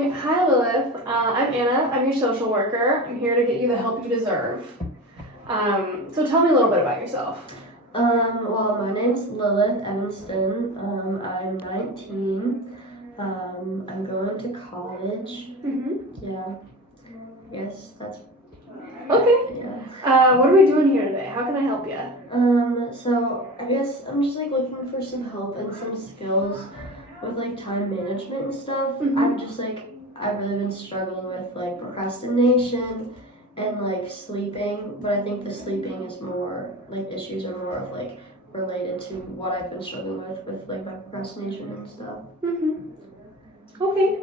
Hi, Lilith. I'm Anna. I'm your social worker. I'm here to get you the help you deserve. So tell me a little bit about yourself. Well, my name's Lilith Evanston. I'm 19. I'm going to college. Yeah. Yes, that's Okay. yeah. What are we doing here today? How can I help you? So I guess I'm just like looking for some help and some skills with like time management and stuff. I've really been struggling with like procrastination and like sleeping, but I think the sleeping is more like issues are more of like related to what I've been struggling with like my procrastination and stuff. Okay.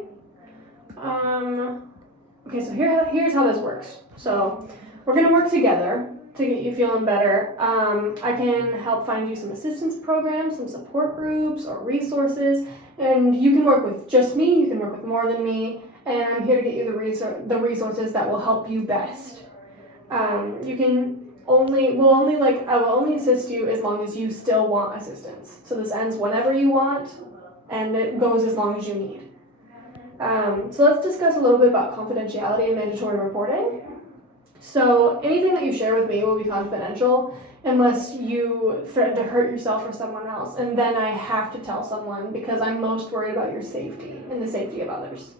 Okay, so here's how this works. So we're gonna work together to get you feeling better. I can help find you some assistance programs, some support groups or resources, and you can work with just me, you can work with more than me, and I'm here to get you the resources that will help you best. I will only assist you as long as you still want assistance. So this ends whenever you want, and it goes as long as you need. So let's discuss a little bit about confidentiality and mandatory reporting. So anything that you share with me will be confidential unless you threaten to hurt yourself or someone else, and then I have to tell someone because I'm most worried about your safety and the safety of others.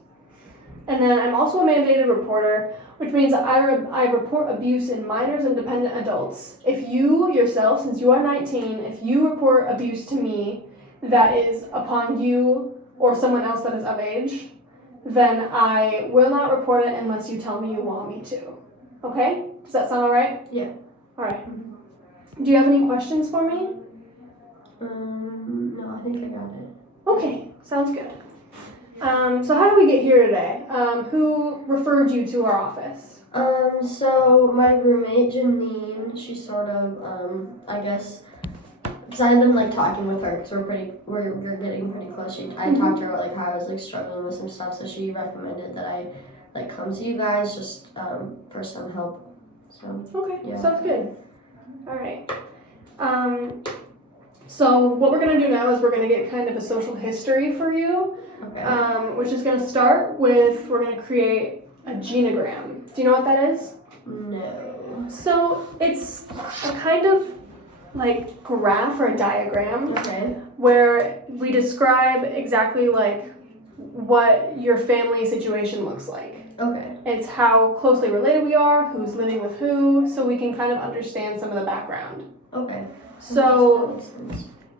And then I'm also a mandated reporter, which means I report abuse in minors and dependent adults. If you yourself, since you are 19, if you report abuse to me that is upon you or someone else that is of age, then I will not report it unless you tell me you want me to. Okay? Does that sound all right? Yeah. All right. Do you have any questions for me? No, I think I got it. Okay, sounds good. So how did we get here today? Who referred you to our office? So my roommate Janine, she sort of, I guess, because I've been like talking with her because we're getting pretty close. I talked to her about like how I was like struggling with some stuff, so she recommended that I like come to you guys just for some help. So Okay, yeah. sounds good. All right. So what we're gonna do now is we're gonna get kind of a social history for you. Okay. Which is gonna start with we're gonna create a genogram. Do you know what that is? No. So it's a kind of like graph or a diagram where we describe exactly like what your family situation looks like. Okay. It's how closely related we are, who's living with who, so we can kind of understand some of the background. Okay. So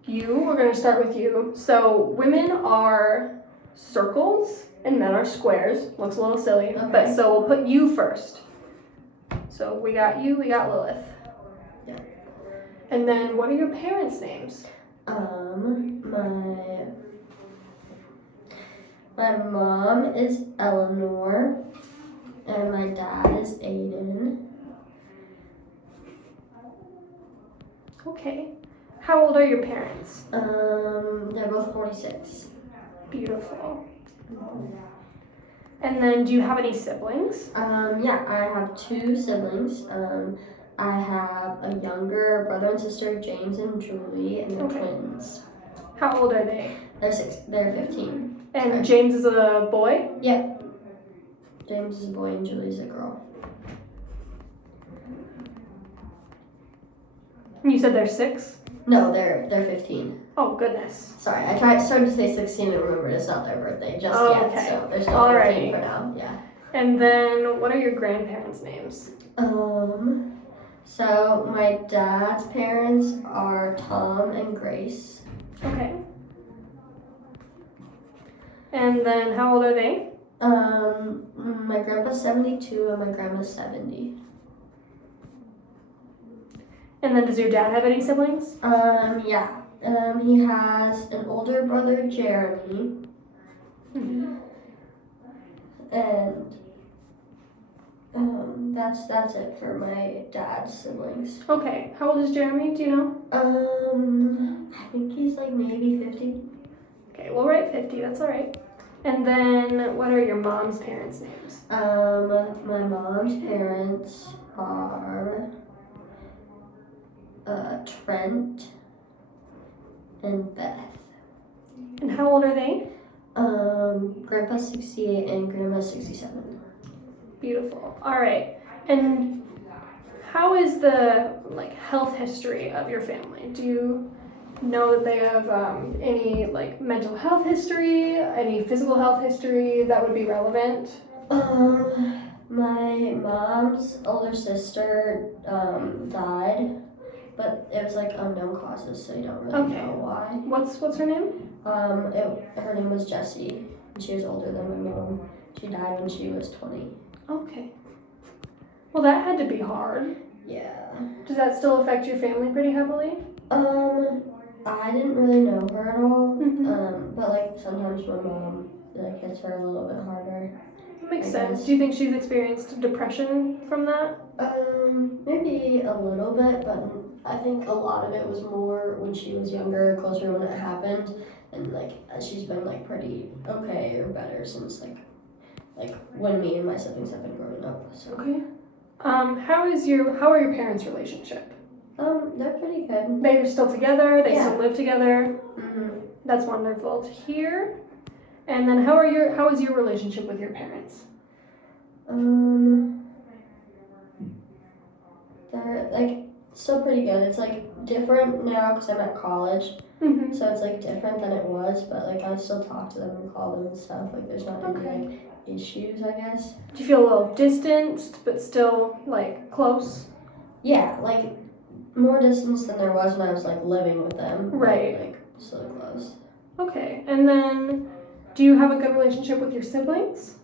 we're going to start with you. So women are circles and men are squares. Looks a little silly, but so we'll put you first. So we got you, we got Lilith. Yeah. And then what are your parents' names? My mom is Eleanor and my dad is Aiden. Okay. How old are your parents? They're both 46. Beautiful. And then do you have any siblings? Yeah, I have 2 siblings. I have a younger brother and sister, James and Julie, and they're twins. How old are they? They're 15. And James is a boy? Yep. James is a boy and Julie's a girl. And you said they're 6? No, they're 15. Oh, goodness. Sorry, I started to say 16 and remembered it's not their birthday just yet. Okay. So they're still 15 for now. Yeah. And then what are your grandparents' names? So my dad's parents are Tom and Grace. Okay. And then how old are they? My grandpa's 72 and my grandma's 70. And then does your dad have any siblings? Yeah. He has an older brother, Jeremy. And that's it for my dad's siblings. Okay. How old is Jeremy? Do you know? I think he's like maybe 50. Okay, we'll write 50. That's all right. And then what are your mom's parents' names? My mom's parents are Trent and Beth. And how old are they? Grandpa's 68 and Grandma's 67. Beautiful. All right. And how is the health history of your family? Do you know that they have any mental health history, any physical health history that would be relevant? My mom's older sister died, but it was unknown causes, so you don't really know why. What's her name? Her name was Jessie, and she was older than my mom. She died when she was 20. Okay. Well, that had to be hard. Yeah. Does that still affect your family pretty heavily? I didn't really know her at all. Mm-hmm. But sometimes my mom hits her a little bit harder. That makes sense. Do you think she's experienced depression from that? Maybe a little bit, but I think a lot of it was more when she was younger, closer when it happened, and she's been pretty okay or better since when me and my siblings have been growing up. So. Okay. How are your parents' relationship? They're pretty good. They're still together. They still live together. Mm-hmm. That's wonderful to hear. And then how is your relationship with your parents? They're still pretty good. It's different now because I'm at college. Mm-hmm. So it's different than it was, but I still talk to them and call them and stuff. There's not any issues, I guess. Do you feel a little distanced but still close? Yeah, more distance than there was when I was living with them. Right. Still close. Okay. And then do you have a good relationship with your siblings?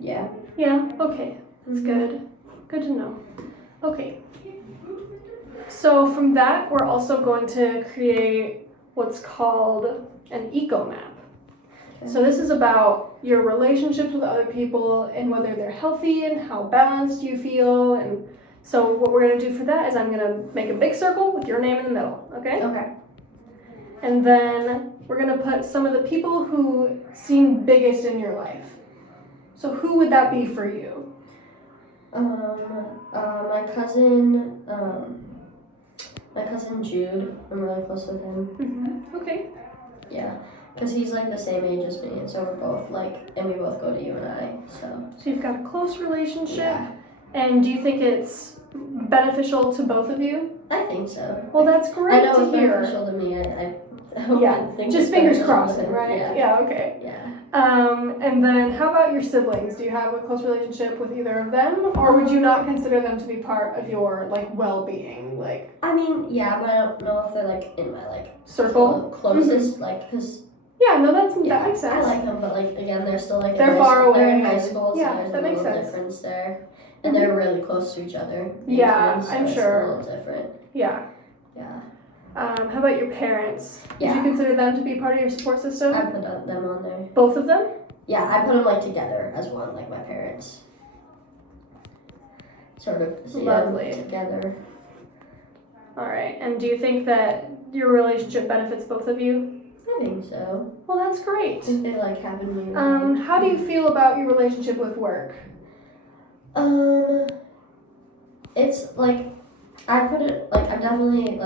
Yeah. Yeah, okay. That's good. Good to know. Okay. So from that, we're also going to create what's called an eco map. Okay. So this is about your relationships with other people and whether they're healthy and how balanced you feel. And so what we're going to do for that is I'm going to make a big circle with your name in the middle, okay? Okay. And then we're going to put some of the people who seem biggest in your life. So who would that be for you? My cousin Jude. I'm really close with him. Mm-hmm. Okay. Yeah, because he's the same age as me, and so we're both and we both go to UNI. So you've got a close relationship. Yeah. And do you think it's beneficial to both of you? I think so. Well, that's great I know to it's hear. beneficial to me. I hope just fingers crossed, right? Yeah. Okay. Yeah. And then how about your siblings? Do you have a close relationship with either of them, or would you not consider them to be part of your well-being? I mean, yeah, but I don't know if they're in my circle closest, because. Yeah, no, that makes sense. I like them, but again, they're still they're far away. They're in high school, so yeah, there's that a makes little sense. difference there, and they're really close to each other. Yeah, so I'm it's sure. a little different. Yeah. Yeah. How about your parents? Yeah. Would you consider them to be part of your support system? I put them on there. Both of them? Yeah, I put them together as one, my parents. Sort of see Lovely. them together. All right. And do you think that your relationship benefits both of you? I think so. Well, that's great. I think they having me. How do you feel about your relationship with work? It's I put it I'm definitely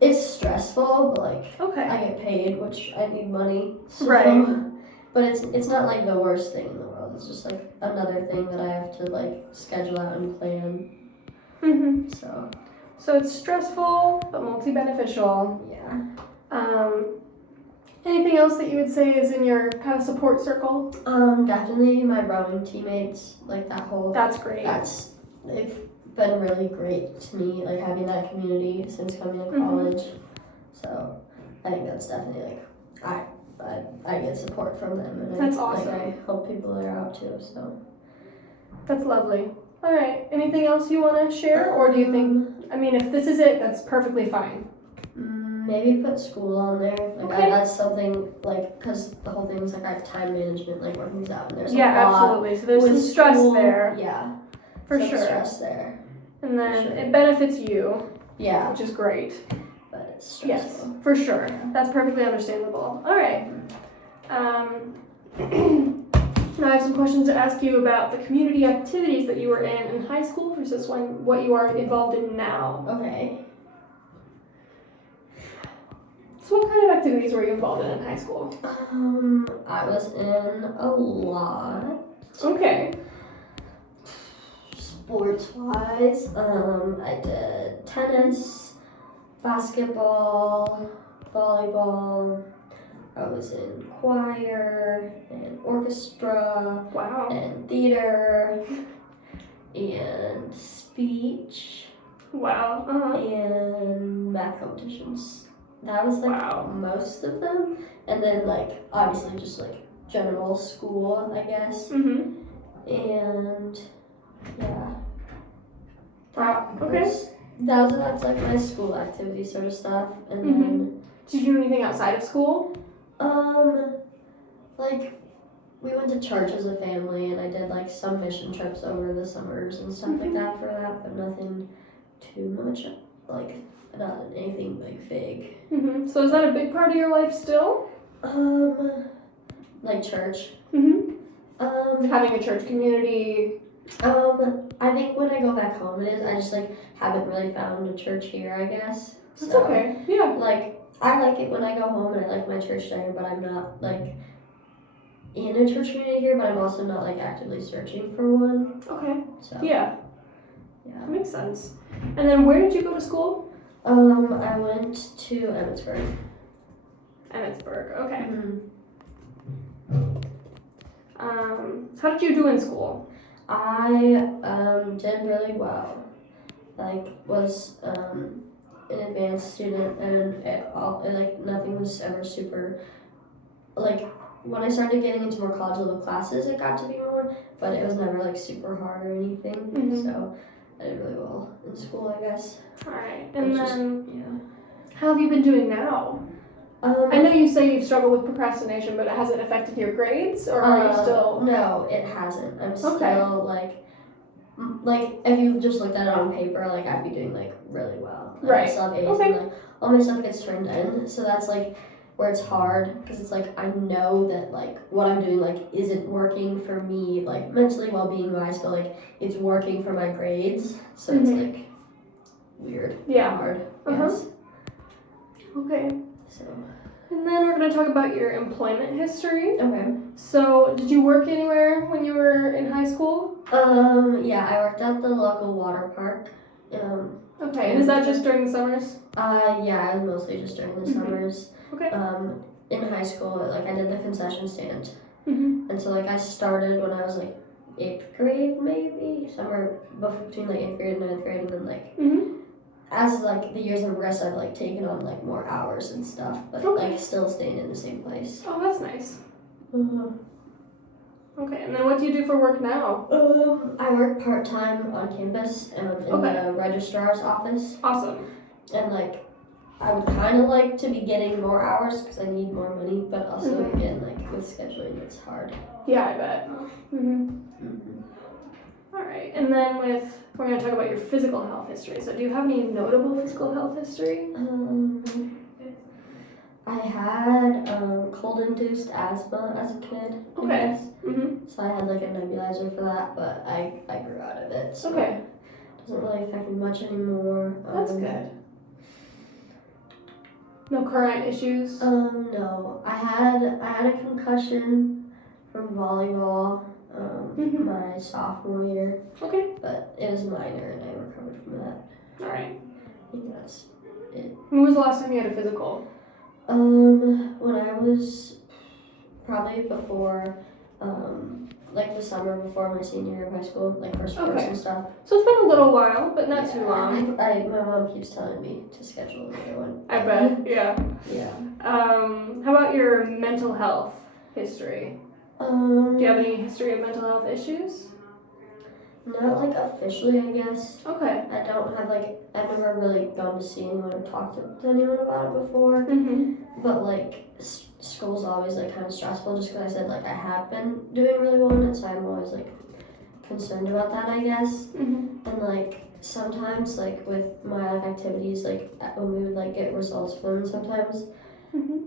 it's stressful, but okay. I get paid, which I need money. So, right. But it's not the worst thing in the world. It's just another thing that I have to schedule out and plan. Mm-hmm. So it's stressful but multi-beneficial. Yeah. Anything else that you would say is in your kind of support circle? Definitely my rowing teammates, that whole. That's great. They've been really great to me, having that community since coming to college. Mm-hmm. So I think that's definitely I get support from them, and that's awesome. I help people that are out too. So that's lovely. All right. Anything else you want to share, or do you think? I mean, if this is it, that's perfectly fine. Maybe put school on there. Okay. That's something because the whole thing is I have time management, working things out, and there's absolutely. So there's some stress there. Yeah. For some sure. Stress there. And then it benefits you. Yeah. Which is great. But it's stressful. Yes, for sure. That's perfectly understandable. All right. Now I have some questions to ask you about the community activities that you were in high school versus what you are involved in now. Okay. So what kind of activities were you involved in high school? I was in a lot. Okay. Sports-wise, I did tennis, basketball, volleyball. I was in choir and orchestra Wow. and theater and speech Wow. and math competitions. That was like Wow. most of them. And then like obviously just like general school, I guess. Mhm. And yeah. Wow. Okay. That's like my school activity sort of stuff. And then Did you do anything outside of school? like we went to church as a family and I did like some mission trips over the summers and stuff like that for that, but nothing too much like not anything like big. Mhm. So is that a big part of your life still? Like church. Mhm. Um Having a church community. I think when I go back home it is. I just like haven't really found a church here, I guess. That's So, okay. Yeah. like I like it when I go home and I like my church there, but I'm not like in a church community here, but I'm also not like actively searching for one. Okay. So Yeah. yeah. That makes sense. And then where did you go to school? I went to Emmitsburg. Emmitsburg. Okay. Mm-hmm. How did you do in school? I did really well. Like was an advanced student, and like nothing was ever super. Like when I started getting into more college level classes, it got to be more, but it was never like super hard or anything. Mhm. So I did really well in school, I guess. All right. And then Yeah. how have you been doing now? I know you say you've struggled with procrastination, but has it affected your grades, or are you still? No, it hasn't. I'm still Okay. like if you just looked at it on paper, like I'd be doing like really well. Like, Right. I still have A's Okay. and like all my stuff gets turned in, so that's like where it's hard because it's like I know that like what I'm doing like isn't working for me like mentally well-being wise, but like it's working for my grades, so it's like weird. Yeah. Hard. Uh-huh. Yes. Okay. So. And then we're going to talk about your employment history. Okay. So, did you work anywhere when you were in high school? Yeah, I worked at the local water park. Okay, and is that just during the summers? Yeah, mostly just during the summers. Okay. In high school, like I did the concession stand, Mhm. and so like I started when I was like 8th grade, maybe somewhere between like 8th grade and 9th grade, and then like Mhm. as like the years have progressed, I've like taken on like more hours and stuff, but like still staying in the same place. Oh, that's nice. Uh-huh. Okay, and then what do you do for work now? I work part-time on campus in the registrar's office. Awesome. And like I would kind of like to be getting more hours because I need more money, but also again like with scheduling it's hard. Yeah, I bet. All right, and then we're going to talk about your physical health history. So, do you have any notable physical health history? I had cold-induced asthma as a kid. Okay. So I had like a nebulizer for that, but I grew out of it. So Okay. It doesn't really affect me much anymore. That's good. No current issues? No. I had a concussion from volleyball my sophomore year. Okay. But it was minor and I recovered from that. All right. I think that's it. When was the last time you had a physical? When I was probably before, like the summer before my senior year of high school, like for sports and stuff. So it's been a little while, but not too long. My mom keeps telling me to schedule another one. I bet, yeah. Yeah. How about your mental health history? Do you have any history of mental health issues? Not like officially, I guess. Okay. I don't have like, I've never really gone to see anyone or talked to anyone about it before. But like, school's always like kind of stressful just because I said like I have been doing really well in it, so I'm always like concerned about that, I guess. And like sometimes like with my like activities, like when we would like get results from them sometimes,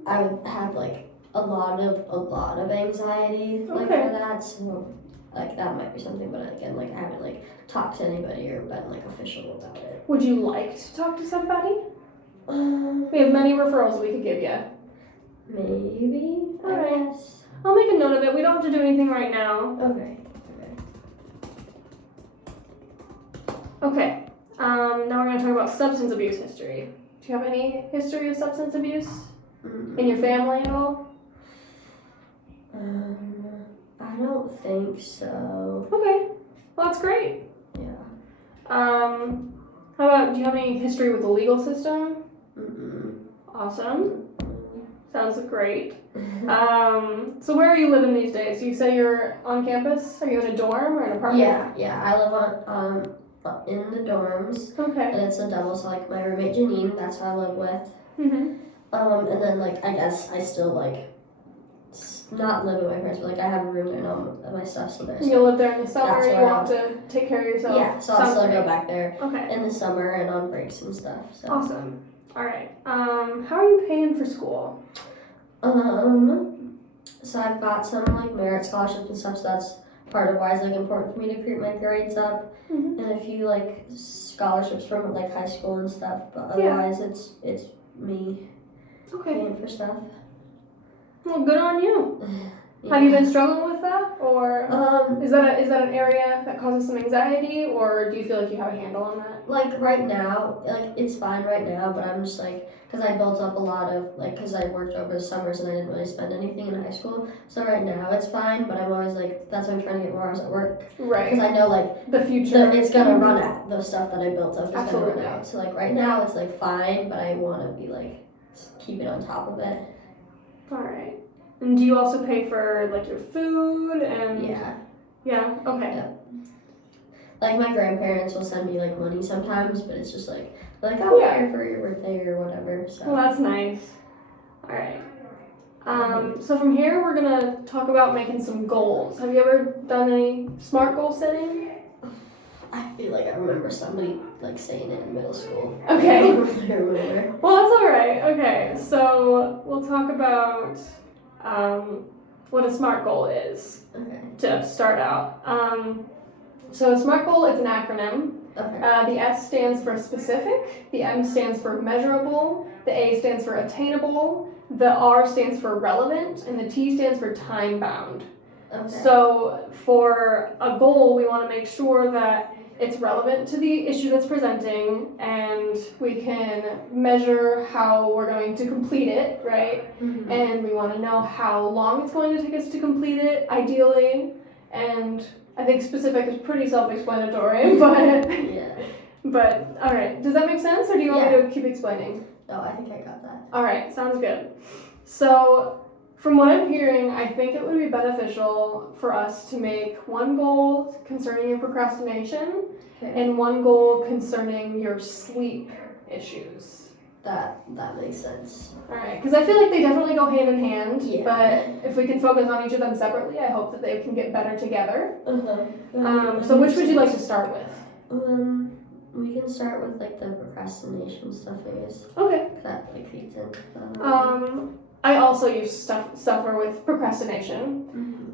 I would have like a lot of anxiety like for that. So like that might be something, but again, like I haven't like talked to anybody or been like official about it. Would you like to talk to somebody? We have many referrals we could give you. Maybe. All right. I guess. I'll make a note of it. We don't have to do anything right now. Okay. Okay. Now we're going to talk about substance abuse history. Do you have any history of substance abuse in your family at all? I don't think so. Okay. Well, that's great. Yeah. How about, do you have any history with the legal system? Awesome. Sounds great. So where are you living these days? You say you're on campus? Are you in a dorm or an apartment? Yeah. I live on in the dorms, Okay. and it's a double. So like my roommate Janine, that's who I live with. Mm-hmm. And then like I guess I still like not live with my parents, but like I have a room there and all of my stuff's still there. So You'll live there in the summer. that's You where want to take care of yourself. yeah, so I'll Sounds still great. go back there Okay. in the summer and on breaks and stuff. So. Awesome. All right. How are you paying for school? So I've got some like merit scholarships and stuff. So that's part of why it's like important for me to creep my grades up, Mm-hmm. and a few like scholarships from like high school and stuff. But otherwise, it's me Okay. paying for stuff. Well, good on you. Yeah. Have you been struggling with that, or Um, is that an area that causes some anxiety, or do you feel like you have a handle on that? like right now, like it's fine right now, but I'm just like, because I built up a lot of like, because I worked over the summers and I didn't really spend anything in high school. So right now it's fine, but I'm always like, that's why I'm trying to get more hours at work, Right. because I know like The future. it's gonna run out. The stuff that I built up is Absolutely. gonna run out. So like right now it's like fine, but I want to be like keep it on top of it. All right. And do you also pay for like your food and? Yeah. Yeah. Okay. Yeah. Like my grandparents will send me like money sometimes, but it's just like oh Yeah. here for your birthday or whatever. So. Well, that's nice. All right. So from here, we're gonna talk about making some goals. Have you ever done any SMART goal setting? I feel like I remember somebody like saying it in middle school. Okay. I don't really remember. Well, that's all right. Okay. So we'll talk about what a SMART goal is Okay. to start out. So a SMART goal, it's an acronym. Okay. The S stands for specific, the M stands for measurable, the A stands for attainable, the R stands for relevant, and the T stands for time bound. Okay. So for a goal, we want to make sure that it's relevant to the issue that's presenting, and we can measure how we're going to complete it, right? Mhm. And we want to know how long it's going to take us to complete it, ideally. And I think specific is pretty self-explanatory, Yeah. but all right. Does that make sense, or do you want me to keep explaining? No, I think I got that. All right, sounds good. So from what I'm hearing, I think it would be beneficial for us to make one goal concerning your procrastination Okay. and one goal concerning your sleep issues. That makes sense. All right, because I feel like they definitely go hand in hand, Yeah. but if we can focus on each of them separately, I hope that they can get better together. Uh-huh. So which would you like to start with? We can start with like the procrastination stuff, I guess. Okay. That like feeds in. I also used to suffer with procrastination.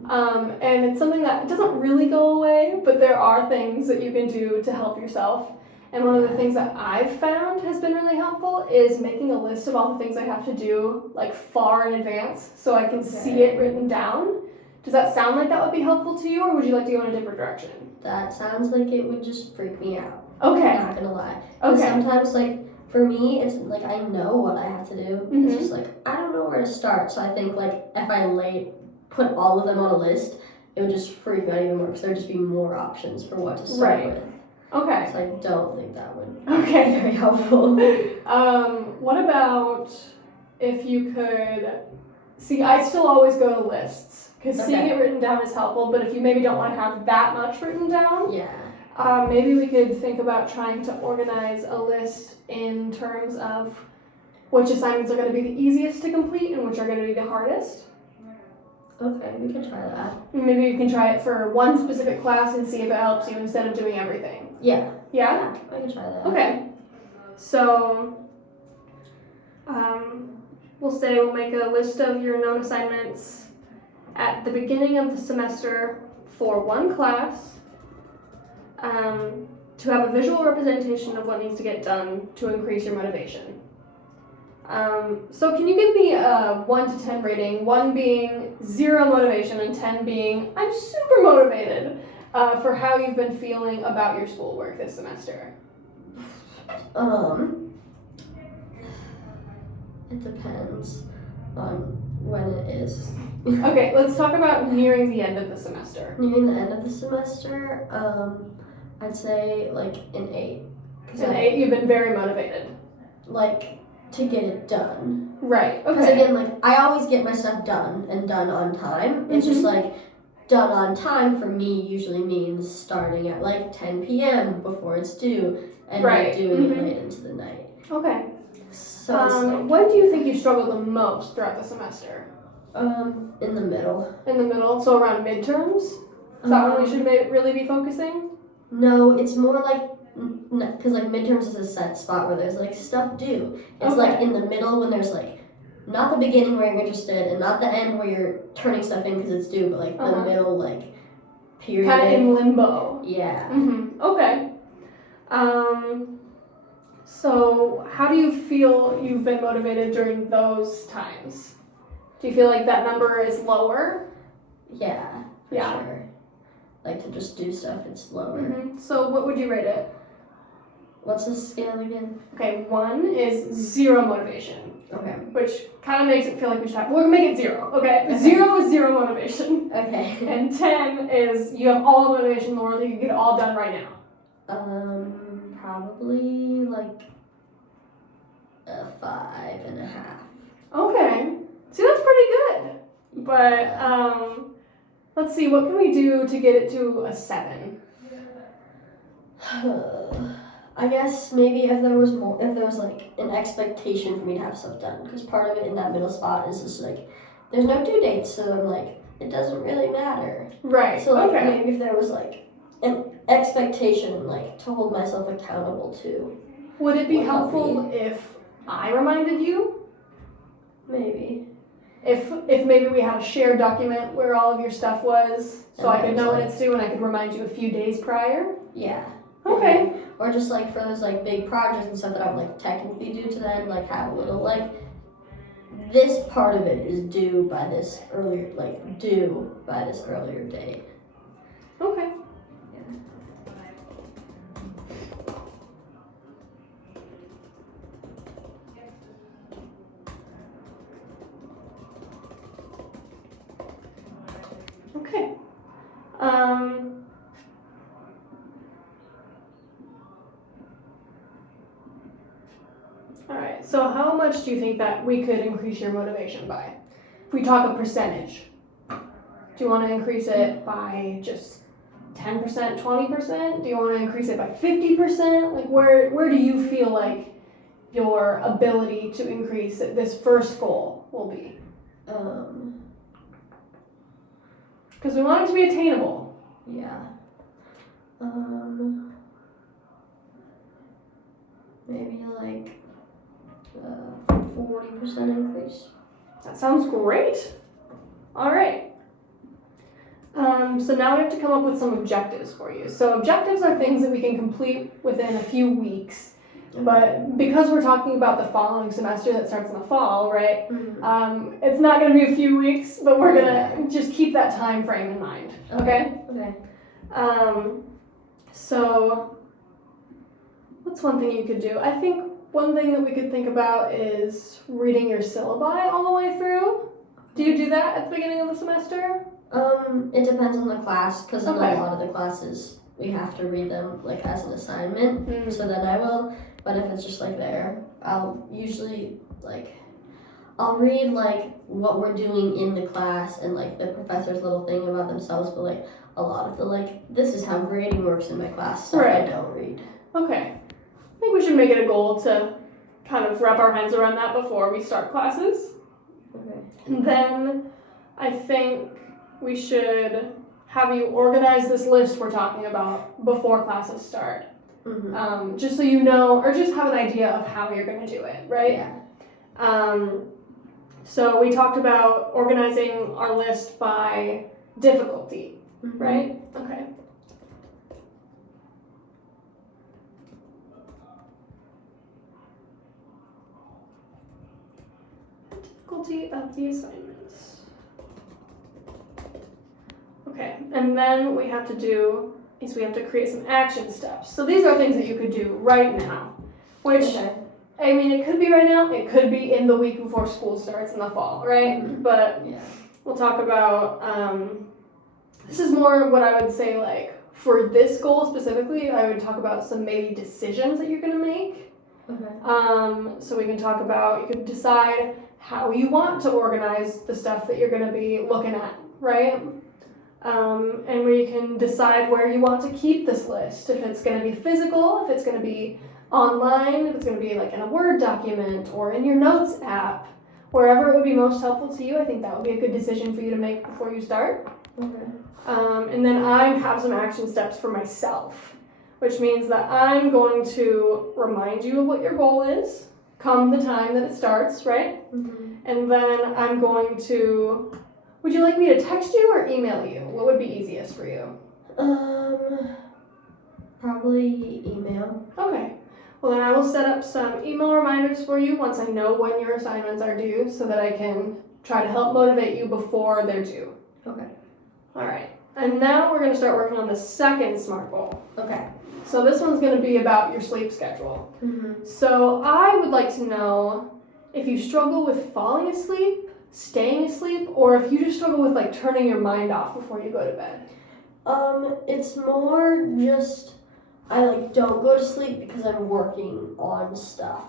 And it's something that doesn't really go away, but there are things that you can do to help yourself. And one of the things that I've found has been really helpful is making a list of all the things I have to do like far in advance so I can see it written down. Does that sound like that would be helpful to you, or would you like to go in a different direction? That sounds like it would just freak me out. Okay. I'm not gonna lie. 'Cause Okay. sometimes like for me, it's like I know what I have to do. Mhm. It's just like I don't know where to start. So I think like if I put all of them on a list, it would just freak me out even more because there'd just be more options for what to start Right. with. Okay. So I don't think that would be Okay. very helpful. What about if you could see? I still always go to lists because seeing it written down is helpful. But if you maybe don't want to have that much written down, Yeah. maybe we could think about trying to organize a list in terms of which assignments are going to be the easiest to complete and which are going to be the hardest. Okay, we can try that. Maybe you can try it for one specific class and see if it helps you instead of doing everything. Yeah. Yeah? I can try that. Okay. So, we'll say we'll make a list of your known assignments at the beginning of the semester for one class to have a visual representation of what needs to get done to increase your motivation. So can you give me a 1 to 10 rating, 1 being 0 motivation and 10 being I'm super motivated, for how you've been feeling about your schoolwork this semester? It depends on when it is. Okay, let's talk about nearing the end of the semester. Nearing the end of the semester, I'd say like an 8. An 8, you've been very motivated. Like, to get it done. Right, okay. Because again, like, I always get my stuff done and done on time. It's just like, done on time for me usually means starting at like 10 p.m. before it's due and like doing it late into the night. Okay. So it's like, when do you think you struggle the most throughout the semester? in the middle. In the middle, so around midterms? Is that when we should really be focusing? No, it's more like, because like midterms is a set spot where there's like stuff due. It's like in the middle when there's like, not the beginning where you're interested and not the end where you're turning stuff in because it's due, but like the middle like period. Kind of in limbo. Yeah. Okay. So how do you feel you've been motivated during those times? Do you feel like that number is lower? Yeah, for sure. Like to just do stuff, it's lower. So what would you rate it? What's the scale again? Okay, 1 is 0 motivation. Okay. Which kind of makes it feel like we should we're gonna make it 0, okay? 0 is 0 motivation. Okay. And 10 is you have all the motivation in the world, you can get it all done right now. Probably like a 5.5. Okay. See, that's pretty good. But let's see, what can we do to get it to a 7? I guess maybe if there was like an expectation for me to have stuff done, because part of it in that middle spot is just like there's no due date, so I'm like it doesn't really matter. Right. So like maybe if there was like an expectation like to hold myself accountable to. Would it be helpful if I reminded you? Maybe. If maybe we had a shared document where all of your stuff was, so I could know when it's due and I could remind you a few days prior? Yeah. Okay. Or just like for those like big projects and stuff that I would like technically do to them, like have a little like this part of it is due by this earlier date. Okay. Okay. All right. So how much do you think that we could increase your motivation by? If we talk a percentage, do you want to increase it by just 10%, 20%? Do you want to increase it by 50%? Like where do you feel like your ability to increase this first goal will be? Because we want it to be attainable. Yeah. Maybe like 40% increase. That sounds great. All right. So now we have to come up with some objectives for you. So objectives are things that we can complete within a few weeks. But because we're talking about the following semester that starts in the fall, right? It's not going to be a few weeks, but we're going to just keep that time frame in mind. Okay? Okay. So what's one thing you could do? I think one thing that we could think about is reading your syllabi all the way through. Do you do that at the beginning of the semester? It depends on the class, because in a lot of the classes we have to read them like as an assignment. So then I will. But if it's just like there, I'll usually I'll read like what we're doing in the class and like the professor's little thing about themselves. But like a lot of the this is how grading works in my class stuff I don't read. Okay. I think we should make it a goal to kind of wrap our heads around that before we start classes. Okay. And then I think we should have you organize this list we're talking about before classes start. Just so you know, or just have an idea of how you're going to do it, right? Yeah. So we talked about organizing our list by difficulty, right? Okay. difficulty of the assignments. Okay, and then what we have to do is we have to create some action steps. So these are things that you could do right now, which, I mean, it could be right now, it could be in the week before school starts in the fall, right? Mm-hmm. But Yeah. we'll talk about, this is more what I would say, like, for this goal specifically, I would talk about some maybe decisions that you're gonna make. Okay. So we can talk about, you could decide how you want to organize the stuff that you're gonna be looking at, right? And we can decide where you want to keep this list. If it's gonna be physical, if it's gonna be online, if it's gonna be like in a Word document or in your notes app, wherever it would be most helpful to you. I think that would be a good decision for you to make before you start. Okay. And then I have some action steps for myself, which means that I'm going to remind you of what your goal is, come the time that it starts, right? Mm-hmm. And then I'm going to, would you like me to text you or email you? What would be easiest for you? Probably email. Okay. Well, then I will set up some email reminders for you once I know when your assignments are due so that I can try to help motivate you before they're due. Okay. All right. And now we're going to start working on the second SMART goal. Okay. So this one's going to be about your sleep schedule. Mm-hmm. So I would like to know if you struggle with falling asleep, staying asleep, or if you just struggle with like turning your mind off before you go to bed. It's more just I like don't go to sleep because I'm working on stuff.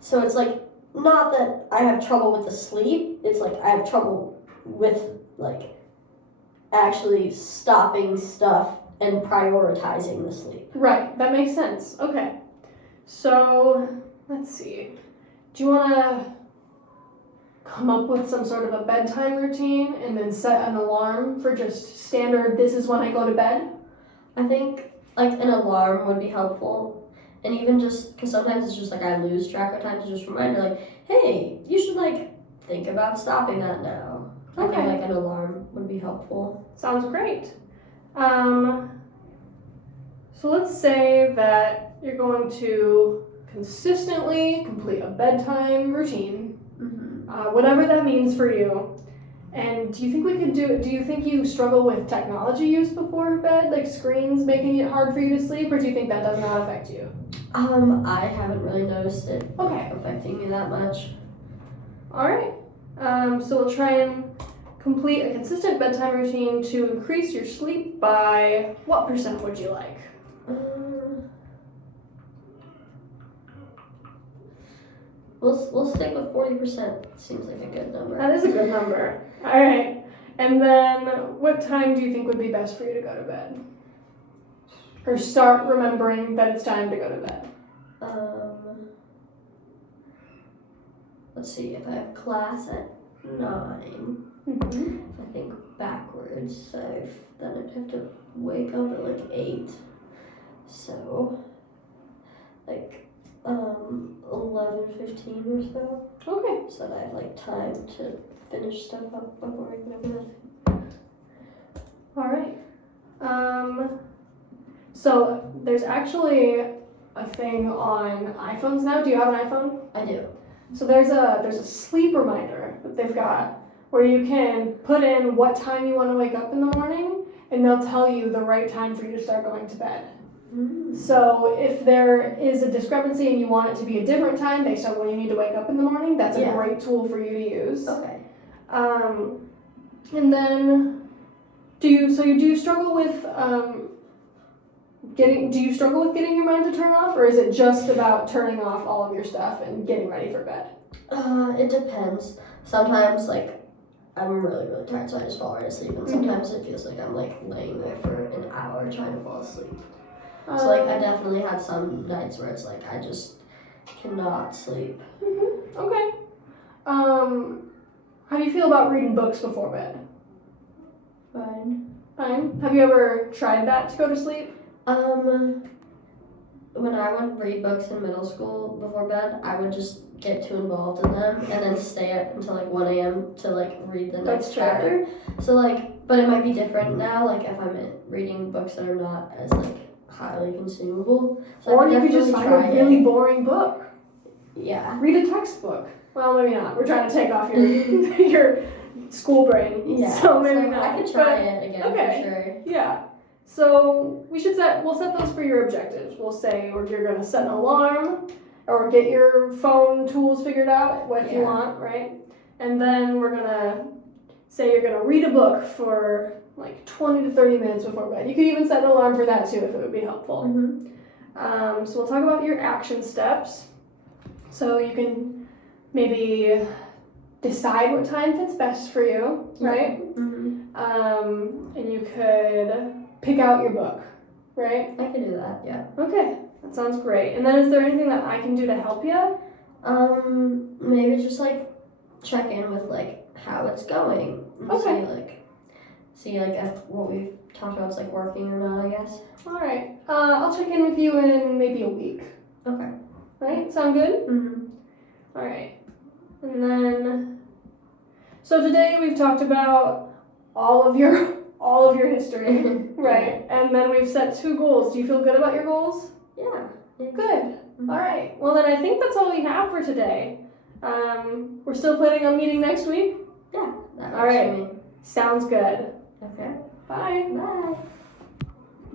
So it's like not that I have trouble with the sleep, it's like I have trouble with like actually stopping stuff and prioritizing the sleep. Right, that makes sense. Okay. So, let's see. Do you want to come up with some sort of a bedtime routine and then set an alarm for just standard, this is when I go to bed? I think like an alarm would be helpful. And even just, because sometimes it's just like I lose track of time, so just reminder like, hey, you should like think about stopping that now. I think like an alarm would be helpful. Sounds great. So let's say that you're going to consistently complete a bedtime routine, whatever that means for you. And do you think we could do you think you struggle with technology use before bed, like screens making it hard for you to sleep, or do you think that does not affect you? I haven't really noticed it affecting me that much. All right. So we'll try and complete a consistent bedtime routine to increase your sleep by what % would you like? We'll stick with 40%. Seems like a good number. That is a good number. All right. And then what time do you think would be best for you to go to bed? Or start remembering that it's time to go to bed? Let's see, if I have class at 9, if I think backwards, then I'd have to wake up at like 8. So, like 11:15 or so. Okay. So that I have like time to finish stuff up before I go to bed. All right. So there's actually a thing on iPhones now. Do you have an iPhone? I do. So there's a sleep reminder that they've got where you can put in what time you want to wake up in the morning, and they'll tell you the right time for you to start going to bed. So if there is a discrepancy and you want it to be a different time based on when you need to wake up in the morning, that's a great tool for you to use. Okay. And then do you struggle with getting your mind to turn off, or is it just about turning off all of your stuff and getting ready for bed? It depends. Sometimes like I'm really, really tired, so I just fall right asleep, and sometimes it feels like I'm like laying there for an hour trying to fall asleep. So like I definitely have some nights where it's like I just cannot sleep. Okay. How do you feel about reading books before bed? Fine. Have you ever tried that to go to sleep? When I would read books in middle school before bed, I would just get too involved in them and then stay up until like 1 a.m. to like read the next chapter. So like, but it might be different now, like if I'm reading books that are not as like highly consumable. So or you could just find a really boring book. Yeah. Read a textbook. Well, maybe not. We're trying to take off your your school brain. Yeah. So maybe not. I could try it again okay. for sure. Yeah. So we'll set those for your objectives. We'll say or you're gonna set an alarm or get your phone tools figured out if you want, right? And then we're gonna say you're gonna read a book for like 20 to 30 minutes before bed. You could even set an alarm for that too if it would be helpful. So we'll talk about your action steps. So you can maybe decide what time fits best for you, right? And you could pick out your book, right? I can do that, yeah. Okay, that sounds great. And then is there anything that I can do to help you? Maybe just like check in with like how it's going. And see if what we've talked about is like working or not, I guess. All right. I'll check in with you in maybe a week. Okay. Right? Sound good? All right. And then, so today we've talked about all of your history, right? And then we've set 2 goals. Do you feel good about your goals? Yeah. Good. All right. Well, then I think that's all we have for today. We're still planning on meeting next week? Yeah. That all right. works for me. Sounds good. Okay. Bye. Bye.